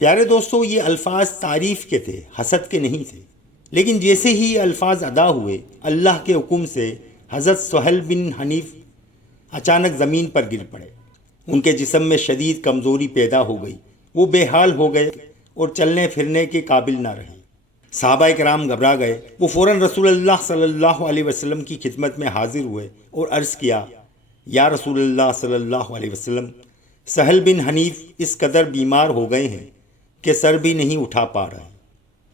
پیارے دوستو، یہ الفاظ تعریف کے تھے، حسد کے نہیں تھے۔ لیکن جیسے ہی یہ الفاظ ادا ہوئے، اللہ کے حکم سے حضرت سہیل بن حنیف اچانک زمین پر گر پڑے۔ ان کے جسم میں شدید کمزوری پیدا ہو گئی، وہ بے حال ہو گئے اور چلنے پھرنے کے قابل نہ رہے۔ صحابہ کرام گھبرا گئے، وہ فوراً رسول اللہ صلی اللہ علیہ وسلم کی خدمت میں حاضر ہوئے اور عرض کیا، یا رسول اللہ صلی اللہ علیہ وسلم، سہیل بن حنیف اس قدر بیمار ہو گئے ہیں کہ سر بھی نہیں اٹھا پا رہے۔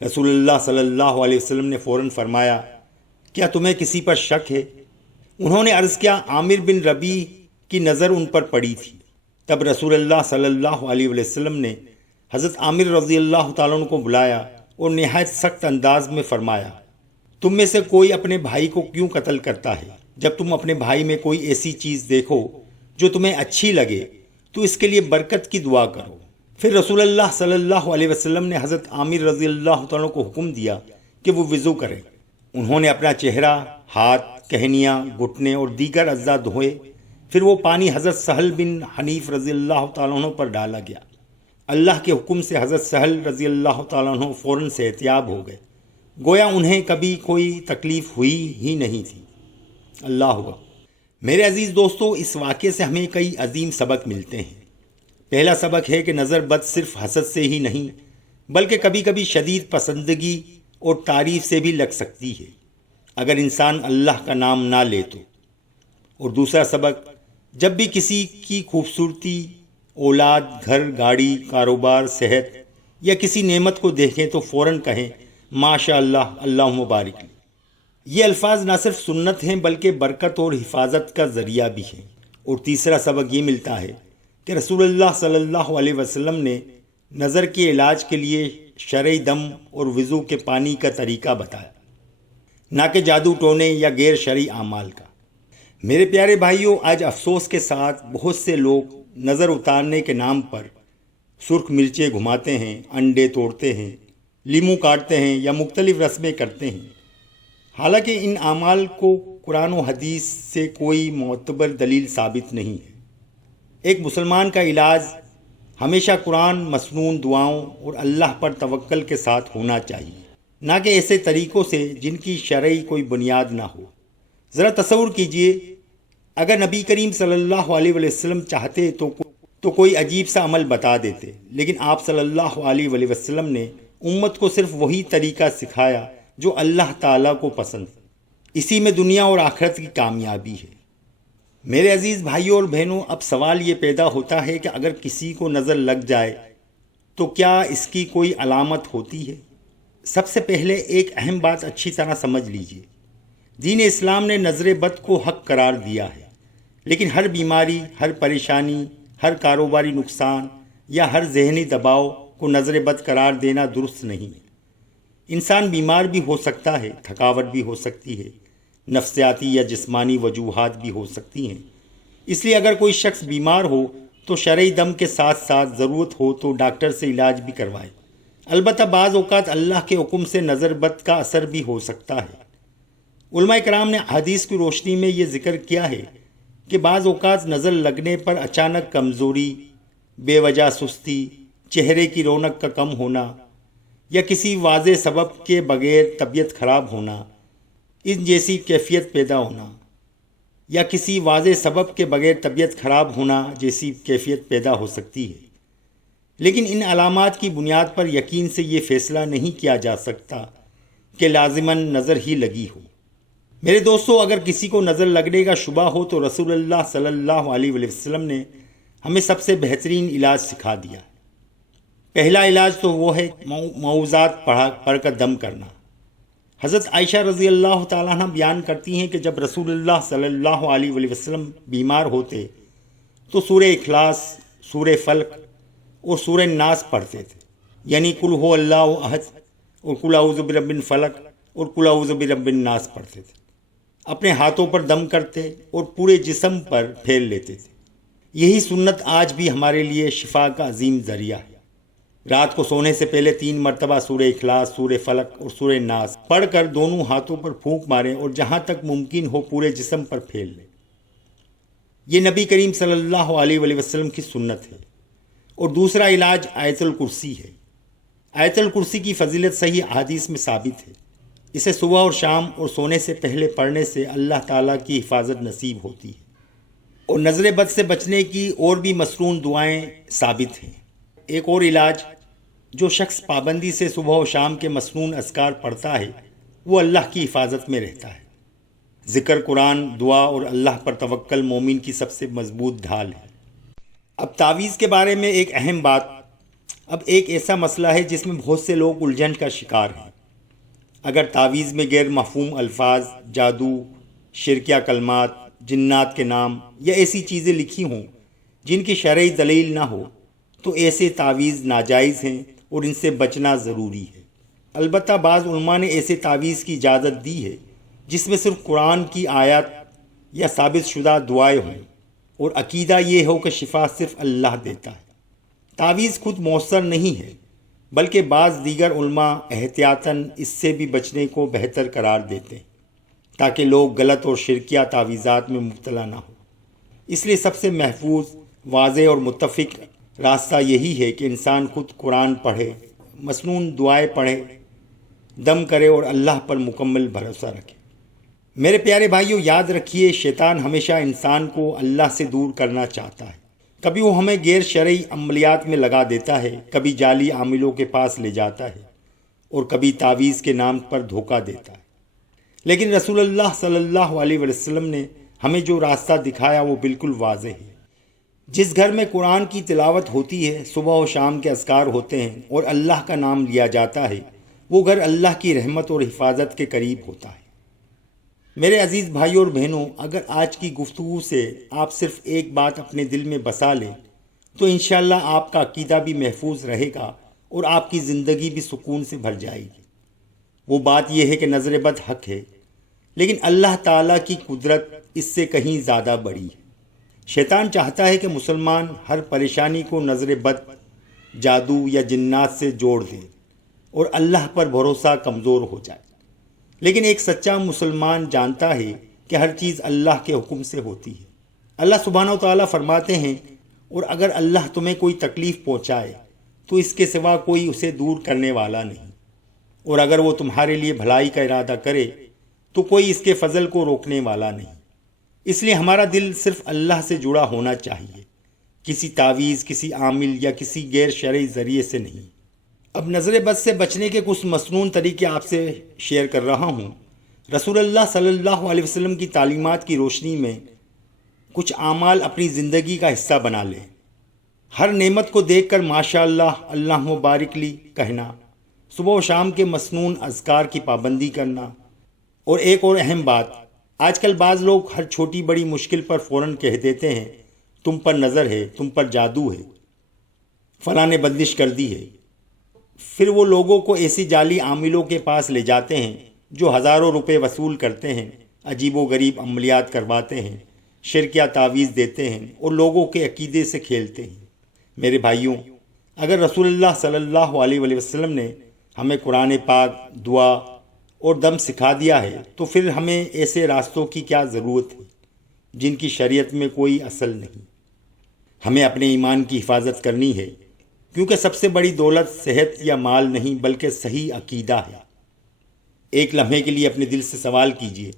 رسول اللہ صلی اللہ علیہ وسلم نے فوراً فرمایا، کیا تمہیں کسی پر شک ہے؟ انہوں نے عرض کیا، عامر بن ربیع کی نظر ان پر پڑی تھی۔ تب رسول اللہ صلی اللہ علیہ وسلم نے حضرت عامر رضی اللہ تعالیٰ عنہ کو بلایا اور نہایت سخت انداز میں فرمایا، تم میں سے کوئی اپنے بھائی کو کیوں قتل کرتا ہے؟ جب تم اپنے بھائی میں کوئی ایسی چیز دیکھو جو تمہیں اچھی لگے تو اس کے لیے برکت کی دعا کرو۔ پھر رسول اللہ صلی اللہ علیہ وسلم نے حضرت عامر رضی اللہ تعالیٰ کو حکم دیا کہ وہ وضو کرے۔ انہوں نے اپنا چہرہ، ہاتھ، کہنیاں، گھٹنے اور دیگر اعضاء دھوئے۔ پھر وہ پانی حضرت سہیل بن حنیف رضی اللہ تعالیٰ عنہ پر ڈالا گیا۔ اللہ کے حکم سے حضرت سہیل رضی اللہ تعالیٰ عنہ فوراً صحتیاب ہو گئے، گویا انہیں کبھی کوئی تکلیف ہوئی ہی نہیں تھی۔ اللہ اکبر۔ میرے عزیز دوستو، اس واقعے سے ہمیں کئی عظیم سبق ملتے ہیں۔ پہلا سبق ہے کہ نظر بد صرف حسد سے ہی نہیں بلکہ کبھی کبھی شدید پسندگی اور تعریف سے بھی لگ سکتی ہے، اگر انسان اللہ کا نام نہ لے تو۔ اور دوسرا سبق، جب بھی کسی کی خوبصورتی، اولاد، گھر، گاڑی، کاروبار، صحت یا کسی نعمت کو دیکھیں تو فوراً کہیں ماشاء اللہ، اللہم بارک۔ یہ الفاظ نہ صرف سنت ہیں بلکہ برکت اور حفاظت کا ذریعہ بھی ہیں۔ اور تیسرا سبق یہ ملتا ہے کہ رسول اللہ صلی اللہ علیہ وسلم نے نظر کے علاج کے لیے شرعی دم اور وضو کے پانی کا طریقہ بتایا، نہ کہ جادو ٹونے یا غیر شرعی اعمال کا۔ میرے پیارے بھائیوں، آج افسوس کے ساتھ بہت سے لوگ نظر اتارنے کے نام پر سرخ مرچیں گھماتے ہیں، انڈے توڑتے ہیں، لیمو کاٹتے ہیں یا مختلف رسمیں کرتے ہیں، حالانکہ ان اعمال کو قرآن و حدیث سے کوئی معتبر دلیل ثابت نہیں ہے۔ ایک مسلمان کا علاج ہمیشہ قرآن، مسنون دعاؤں اور اللہ پر توکل کے ساتھ ہونا چاہیے، نہ کہ ایسے طریقوں سے جن کی شرعی کوئی بنیاد نہ ہو۔ ذرا تصور کیجئے، اگر نبی کریم صلی اللہ علیہ وسلم چاہتے تو کوئی عجیب سا عمل بتا دیتے، لیکن آپ صلی اللہ علیہ وسلم نے امت کو صرف وہی طریقہ سکھایا جو اللہ تعالیٰ کو پسند ہے۔ اسی میں دنیا اور آخرت کی کامیابی ہے۔ میرے عزیز بھائیوں اور بہنوں، اب سوال یہ پیدا ہوتا ہے کہ اگر کسی کو نظر لگ جائے تو کیا اس کی کوئی علامت ہوتی ہے؟ سب سے پہلے ایک اہم بات اچھی طرح سمجھ لیجئے، دین اسلام نے نظر بد کو حق قرار دیا ہے، لیکن ہر بیماری، ہر پریشانی، ہر کاروباری نقصان یا ہر ذہنی دباؤ کو نظر بد قرار دینا درست نہیں ہے۔ انسان بیمار بھی ہو سکتا ہے، تھکاوٹ بھی ہو سکتی ہے، نفسیاتی یا جسمانی وجوہات بھی ہو سکتی ہیں۔ اس لیے اگر کوئی شخص بیمار ہو تو شرعی دم کے ساتھ ساتھ ضرورت ہو تو ڈاکٹر سے علاج بھی کروائے۔ البتہ بعض اوقات اللہ کے حکم سے نظر بد کا اثر بھی ہو سکتا ہے۔ علماء کرام نے حدیث کی روشنی میں یہ ذکر کیا ہے کہ بعض اوقات نظر لگنے پر اچانک کمزوری، بے وجہ سستی، چہرے کی رونق کا کم ہونا یا کسی واضح سبب کے بغیر طبیعت خراب ہونا، ان جیسی کیفیت پیدا ہونا یا کسی واضح سبب کے بغیر طبیعت خراب ہونا جیسی کیفیت پیدا ہو سکتی ہے۔ لیکن ان علامات کی بنیاد پر یقین سے یہ فیصلہ نہیں کیا جا سکتا کہ لازماً نظر ہی لگی ہو۔ میرے دوستو، اگر کسی کو نظر لگنے کا شبہ ہو تو رسول اللہ صلی اللہ علیہ وسلم نے ہمیں سب سے بہترین علاج سکھا دیا۔ پہلا علاج تو وہ ہے معوذات پڑھ کر دم کرنا۔ حضرت عائشہ رضی اللہ تعالیٰ عنہ بیان کرتی ہیں کہ جب رسول اللہ صلی اللہ علیہ وسلم بیمار ہوتے تو سورہ اخلاص، سورہ فلق اور سورہ ناس پڑھتے تھے، یعنی قل هو اللہ احد اور قل اعوذ برب الفلق اور قل اعوذ برب الناس پڑھتے تھے۔ اپنے ہاتھوں پر دم کرتے اور پورے جسم پر پھیل لیتے تھے۔ یہی سنت آج بھی ہمارے لیے شفا کا عظیم ذریعہ ہے۔ رات کو سونے سے پہلے 3 مرتبہ سورہ اخلاص، سورہ فلق اور سورہ ناس پڑھ کر دونوں ہاتھوں پر پھونک ماریں اور جہاں تک ممکن ہو پورے جسم پر پھیل لیں۔ یہ نبی کریم صلی اللہ علیہ وسلم کی سنت ہے۔ اور دوسرا علاج آیت الکرسی ہے۔ آیت الکرسی کی فضیلت صحیح احادیث میں ثابت ہے۔ اسے صبح اور شام اور سونے سے پہلے پڑھنے سے اللہ تعالیٰ کی حفاظت نصیب ہوتی ہے، اور نظر بد سے بچنے کی اور بھی مسنون دعائیں ثابت ہیں۔ ایک اور علاج، جو شخص پابندی سے صبح و شام کے مسنون اذکار پڑھتا ہے وہ اللہ کی حفاظت میں رہتا ہے۔ ذکر، قرآن، دعا اور اللہ پر توکل مومن کی سب سے مضبوط ڈھال ہے۔ اب تعویذ کے بارے میں ایک اہم بات۔ اب ایک ایسا مسئلہ ہے جس میں بہت سے لوگ الجھن کا شکار ہیں۔ اگر تعویذ میں غیر مفہوم الفاظ، جادو، شرکیہ کلمات، جنات کے نام یا ایسی چیزیں لکھی ہوں جن کی شرعی دلیل نہ ہو تو ایسے تعویذ ناجائز ہیں اور ان سے بچنا ضروری ہے۔ البتہ بعض علماء نے ایسے تعویذ کی اجازت دی ہے جس میں صرف قرآن کی آیات یا ثابت شدہ دعائیں ہوں اور عقیدہ یہ ہو کہ شفا صرف اللہ دیتا ہے۔ تعویذ خود مؤثر نہیں ہے، بلکہ بعض دیگر علماء احتیاطاً اس سے بھی بچنے کو بہتر قرار دیتے ہیں تاکہ لوگ غلط اور شرکیہ تعویذات میں مبتلا نہ ہوں۔ اس لیے سب سے محفوظ، واضح اور متفق راستہ یہی ہے کہ انسان خود قرآن پڑھے، مسنون دعائیں پڑھے، دم کرے اور اللہ پر مکمل بھروسہ رکھے۔ میرے پیارے بھائیوں، یاد رکھیے، شیطان ہمیشہ انسان کو اللہ سے دور کرنا چاہتا ہے۔ کبھی وہ ہمیں غیر شرعی عملیات میں لگا دیتا ہے، کبھی جعلی عاملوں کے پاس لے جاتا ہے اور کبھی تعویذ کے نام پر دھوکہ دیتا ہے۔ لیکن رسول اللہ صلی اللہ علیہ وسلم نے ہمیں جو راستہ دکھایا وہ بالکل واضح ہے۔ جس گھر میں قرآن کی تلاوت ہوتی ہے، صبح و شام کے اذکار ہوتے ہیں اور اللہ کا نام لیا جاتا ہے، وہ گھر اللہ کی رحمت اور حفاظت کے قریب ہوتا ہے۔ میرے عزیز بھائیوں اور بہنوں، اگر آج کی گفتگو سے آپ صرف ایک بات اپنے دل میں بسا لیں تو انشاءاللہ آپ کا عقیدہ بھی محفوظ رہے گا اور آپ کی زندگی بھی سکون سے بھر جائے گی۔ وہ بات یہ ہے کہ نظر بد حق ہے، لیکن اللہ تعالیٰ کی قدرت اس سے کہیں زیادہ بڑی ہے۔ شیطان چاہتا ہے کہ مسلمان ہر پریشانی کو نظر بد، جادو یا جنات سے جوڑ دے اور اللہ پر بھروسہ کمزور ہو جائے۔ لیکن ایک سچا مسلمان جانتا ہے کہ ہر چیز اللہ کے حکم سے ہوتی ہے۔ اللہ سبحانہ و تعالیٰ فرماتے ہیں، اور اگر اللہ تمہیں کوئی تکلیف پہنچائے تو اس کے سوا کوئی اسے دور کرنے والا نہیں، اور اگر وہ تمہارے لیے بھلائی کا ارادہ کرے تو کوئی اس کے فضل کو روکنے والا نہیں۔ اس لیے ہمارا دل صرف اللہ سے جڑا ہونا چاہیے، کسی تعویذ، کسی عامل یا کسی غیر شرعی ذریعے سے نہیں۔ اب نظر بد سے بچنے کے کچھ مسنون طریقے آپ سے شیئر کر رہا ہوں۔ رسول اللہ صلی اللہ علیہ وسلم کی تعلیمات کی روشنی میں کچھ اعمال اپنی زندگی کا حصہ بنا لیں۔ ہر نعمت کو دیکھ کر ماشاء اللہ، اللہم بارک لی کہنا، صبح و شام کے مسنون اذکار کی پابندی کرنا، اور ایک اور اہم بات، آج کل بعض لوگ ہر چھوٹی بڑی مشکل پر فوراً کہہ دیتے ہیں تم پر نظر ہے، تم پر جادو ہے، فلاں نے بندش کر دی ہے۔ پھر وہ لوگوں کو ایسی جعلی عاملوں کے پاس لے جاتے ہیں جو ہزاروں روپے وصول کرتے ہیں، عجیب و غریب عملیات کرواتے ہیں، شرکیہ تعویذ دیتے ہیں اور لوگوں کے عقیدے سے کھیلتے ہیں۔ میرے بھائیوں، اگر رسول اللہ صلی اللہ علیہ وسلم نے ہمیں قرآن پاک، دعا اور دم سکھا دیا ہے تو پھر ہمیں ایسے راستوں کی کیا ضرورت ہے جن کی شریعت میں کوئی اصل نہیں۔ ہمیں اپنے ایمان کی حفاظت کرنی ہے، کیونکہ سب سے بڑی دولت صحت یا مال نہیں بلکہ صحیح عقیدہ ہے۔ ایک لمحے کے لیے اپنے دل سے سوال کیجئے،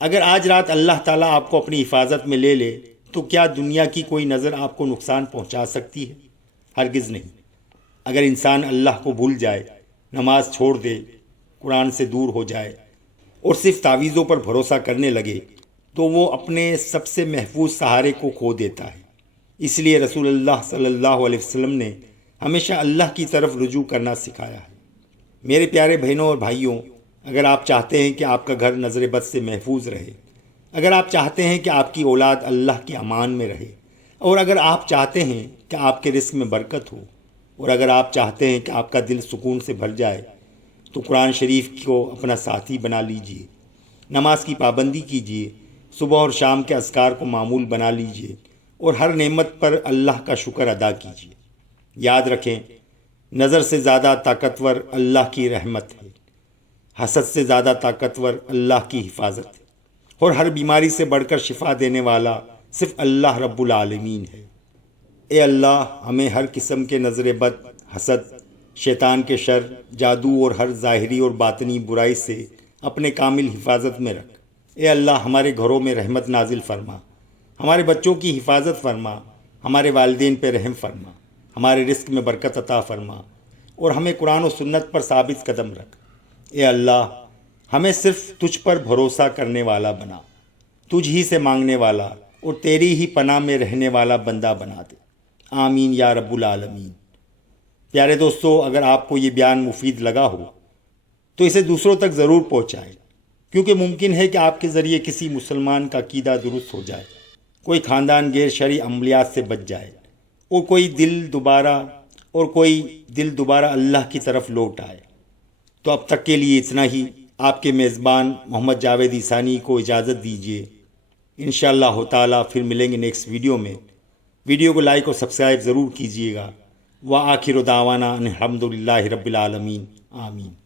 اگر آج رات اللہ تعالیٰ آپ کو اپنی حفاظت میں لے لے تو کیا دنیا کی کوئی نظر آپ کو نقصان پہنچا سکتی ہے؟ ہرگز نہیں۔ اگر انسان اللہ کو بھول جائے، نماز چھوڑ دے، قرآن سے دور ہو جائے اور صرف تعویذوں پر بھروسہ کرنے لگے تو وہ اپنے سب سے محفوظ سہارے کو کھو دیتا ہے۔ اس لیے رسول اللہ صلی اللہ علیہ وسلم نے ہمیشہ اللہ کی طرف رجوع کرنا سکھایا ہے۔ میرے پیارے بہنوں اور بھائیوں، اگر آپ چاہتے ہیں کہ آپ کا گھر نظر بد سے محفوظ رہے، اگر آپ چاہتے ہیں کہ آپ کی اولاد اللہ کے امان میں رہے، اور اگر آپ چاہتے ہیں کہ آپ کے رزق میں برکت ہو، اور اگر آپ چاہتے ہیں کہ آپ کا دل سکون سے بھر جائے، تو قرآن شریف کو اپنا ساتھی بنا لیجئے، نماز کی پابندی کیجئے، صبح اور شام کے اذکار کو معمول بنا لیجئے اور ہر نعمت پر اللہ کا شکر ادا کیجئے۔ یاد رکھیں، نظر سے زیادہ طاقتور اللہ کی رحمت ہے، حسد سے زیادہ طاقتور اللہ کی حفاظت ہے، اور ہر بیماری سے بڑھ کر شفا دینے والا صرف اللہ رب العالمین ہے۔ اے اللہ ہمیں ہر قسم کے نظر بد، حسد، شیطان کے شر، جادو اور ہر ظاہری اور باطنی برائی سے اپنے کامل حفاظت میں رکھ۔ اے اللہ ہمارے گھروں میں رحمت نازل فرما، ہمارے بچوں کی حفاظت فرما، ہمارے والدین پہ رحم فرما، ہمارے رزق میں برکت عطا فرما اور ہمیں قرآن و سنت پر ثابت قدم رکھ۔ اے اللہ ہمیں صرف تجھ پر بھروسہ کرنے والا بنا، تجھ ہی سے مانگنے والا اور تیری ہی پناہ میں رہنے والا بندہ بنا دے، آمین یا رب العالمین۔ پیارے دوستو، اگر آپ کو یہ بیان مفید لگا ہو تو اسے دوسروں تک ضرور پہنچائیں، کیونکہ ممکن ہے کہ آپ کے ذریعے کسی مسلمان کا عقیدہ درست ہو جائے، کوئی خاندان غیر شرعی عملیات سے بچ جائے اور کوئی دل دوبارہ اللہ کی طرف لوٹ آئے۔ تو اب تک کے لیے اتنا ہی۔ آپ کے میزبان محمد جاوید عیسانی کو اجازت دیجیے، انشاءاللہ تعالیٰ پھر ملیں گے نیکسٹ ویڈیو میں۔ ویڈیو کو لائک اور سبسکرائب ضرور کیجیے گا۔ وآخر دعوانا ان الحمد للہ رب العالمین، آمین۔